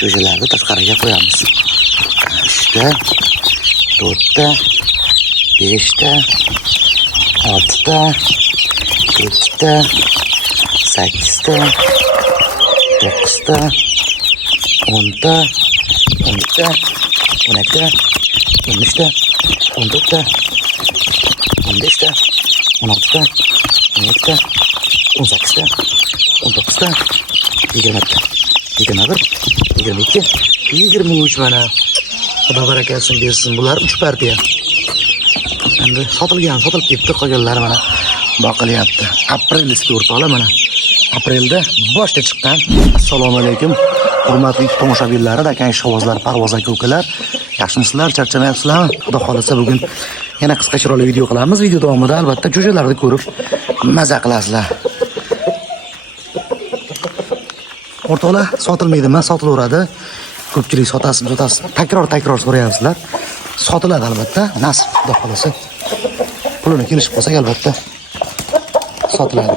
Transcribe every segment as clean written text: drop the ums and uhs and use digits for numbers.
Jo'jalarni tashqariga qo'yamiz. 3ta, 4ta, 5ta, 6ta, 7ta, 8ta, 9ta, 10ta, 12ta, 13ta, 13ta, 14ta, 15ta, 16ta, 17ta, 18ta, 19ta, 20ta, 21, 22, 23 mana. Xudo barakasini bersin. Bular 3 partiya. Endi sotilib ketdi, qolganlari mana boqilyapti. Aprelskiy o'rtoqlar mana. Aprelda boshda chiqqan. Assalomu alaykum. Hurmatli tomoshabinlar, akang shovozlar, parvoz aka-ukalar. Yaxshimisizlar? Charchamayapsizlarmi? Xudo xolasa bugun yana qisqacharoq video qilamiz. Video davomida albatta jo'jalarni ko'rib maza qilasizlar. O'rtoqlar, sotilmaydimi? Sotilaveradi. Ko'pchilik sotasizmi? Takror so'rayapsizlar. Sotiladi albatta. Nasib, xudo xolasa. Pulini kelishib qolsak albatta sotiladi.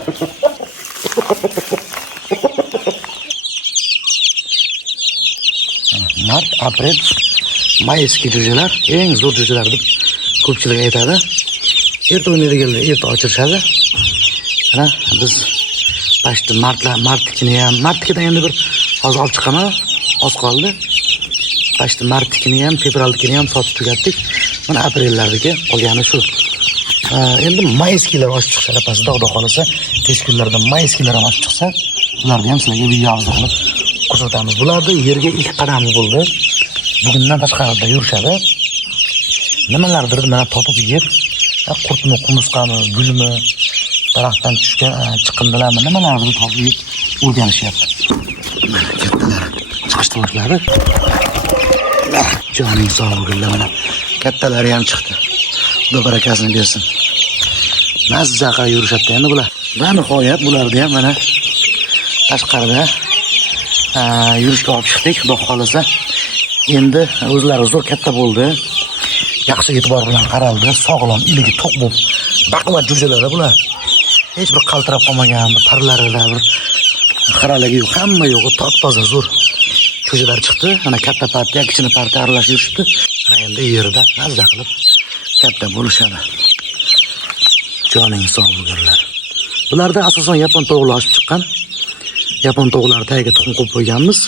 Mart, aprel, mayski jo'jalar eng zo'r jo'jalar deb ko'pchilik aytadi. Erta o'ynaydiganlar erta ochirishadi. Mana biz pashti martnikidan endi bir hozir olib chiqaman, oz qoldi. Pashti martnikini ham, fevralnikini ham sotib tugatdik. Mana aprellardagi qolgani shu. Endi mayskilar ochib chiqsa rapasida, xudo xolasa, tez kunlarda mayskilar ham ochib chiqsa, ularni ham sizlarga videomizda qilib ko'rsatamiz. Bularni yerga ilk qadami bo'ldi. Bugundan tashqarida yurishadi. Nimalardir mana topib yeb, qurtmi, qumursqami, gulmi, daraxtdan tushgan chiqindilarmi, nimalardir topib yeb o'rganishyapti. Mana kattalar chiqishni boshladi. Joning sog' bo'lganlar mana kattalari ham chiqdi. Xudo barakasini bersin. Mazzaqa yurishyapti endi bular. Va nihoyat bularni ham mana tashqarida yurishga olib chiqdik. Xudo xolasa, endi o'zlari zo'r katta bo'ldi. Yaxshi e'tibor bilan qaraldi. Sog'lom, iligi to'q bo'lib, baquvvat jo'jalar bular. Hech bir qaltirab qolmagan, bir tarlarida bir xiraligi yo'q, hamma yo'g'i top-toza zo'r jo'jalar chiqdi. Mana katta partiya, kichkina partiya aralashib yurishdi. Mana endi yerda mazza qilib katta bo'lishadi. Joning sog' bo'lganlar. Bularda asosan yapon tovuqlar ochib chiqqan. Yapon tovuqlari tagiga tuxum qo'yib qo'yganmiz.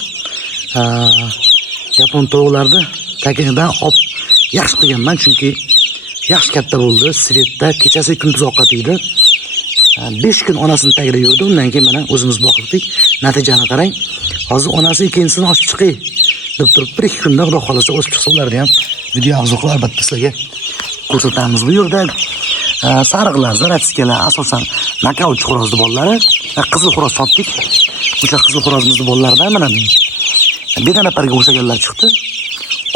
Yapon tovuqlarni tagidan olib yaxshi qilganman, chunki yaxshi katta bo'ldi. Svetda kechasi kunduz ovqat yedi. 5 kun onasining tagida yurdi. Undan keyin mana o'zimiz boqdik. Natijani qarang. Hozir onasi ikkinchisini ochib chiqay deb turib 1-2 kunda xudo xolasa o'sib chiqsa, ularni ham video obzor albatta sizlarga ko'rsatamiz. Bu yerda sariqlar, zaratskilar, asosan nokaut xo'rozni bolalari, qizil xo'roz sotdik. O'sha qizil xo'rozimizning bolalaridan mana beta nafarga o'xshaganlar chiqdi.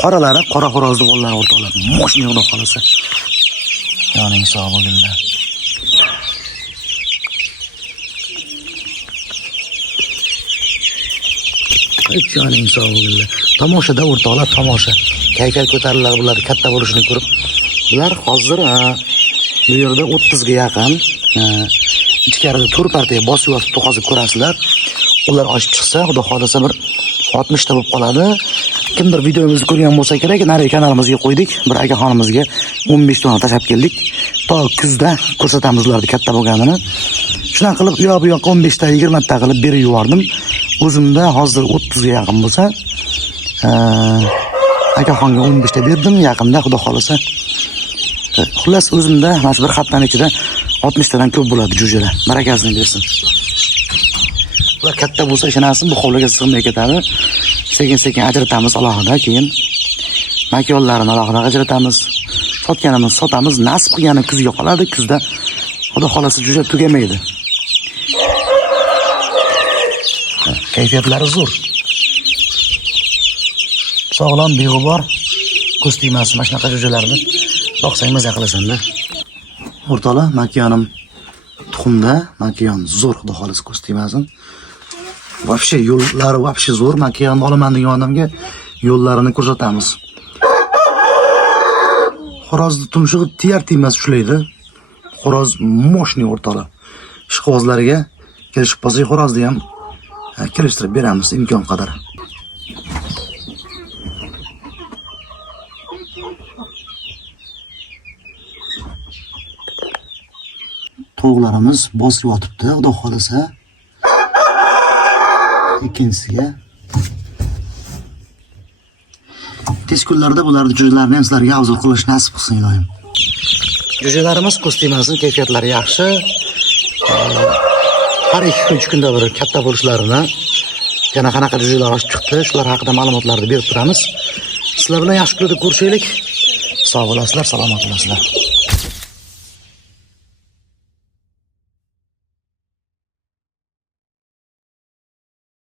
Qoralari, qora xo'rozni bolalari o'rtoqlar. Moshni xudo xolasa. Yoning sog' bo'lganlar. Joning sog' bo'lganlar. Tomoshada o'rtoqlar, tomosha. Kayfiyat ko'tariladi bular katta bo'lishini ko'rib. Bular hozir bu yerda 30 ga yaqin. Ichkarida 4 partiya bosib yotibdi, hozir ko'rasizlar. Ular ochib chiqsa, xudo xolasa bir 60 ta bo'lib qoladi. Kimdir videomizni ko'rgan bo'lsa kerak, nari kanalimizga qo'ydik. Bir akaxonimizga 15 dona tashab keldik. To kuzda ko'rsatamiz ularni katta bo'lganini. Shuna qilib u yoqqa 15 ta, 20 ta qilib berib yubordim. O'zimda hozir 30 ga yaqin bo'lsa, akaxonga 15 ta berdim. Yaqinda xudo xolasa, xullas o'zimda mana shu bir haftaning ichida 60 tadan ko'p bo'ladi jo'jalar. Barakasini bersin. Ular katta bo'lsa, ishonasiz, bu hovliga sig'may ketadi. Sekin-sekin ajratamiz alohida, keyin makonlarini alohida ajratamiz. Sotganimiz sotamiz, nasib qilgani kuzga qoladi. Kuzda xudo xolasa jo'ja tugamaydi. Kayfiyatlari zo'r. Sog'lom, beg'ubor, ko'z tegmas mana shunaqa jo'jalarni boqsang maza qilasan-da. O'rtoqlar, makonim tuxumda, makon zo'r, xudo xolasa ko'z tegmasin. Вообще yo'llari вообще zo'r. Makonni olaman degan odamga yo'llarini ko'rsatamiz. Xo'rozni tumshug'i tiyar-tiymas ushlaydi. Xo'roz moshni o'rtoqlar. Ishqibozlarga kelishib qolsak, xo'rozni ham kelishtirib beramiz imkon qadar. tovuqlarimiz bosib yotibdi, xudo xolasa. Ikkinchisiga tez kunlarda bularni jo'jalarni ham sizlarga obzor qilish nasib qilsin iloyim. Jo'jalarimiz ko'stimasining kayfiyatlari yaxshi. Har 2-3 kunda bir katta bo'lishlarini, yana qanaqa jo'jalar oshib chiqdi, shular haqida ma'lumotlarni berib turamiz. Sizlar bilan yaxshi kunlarda ko'rishaylik. Sog' bo'lasizlar, salomat bo'lasizlar.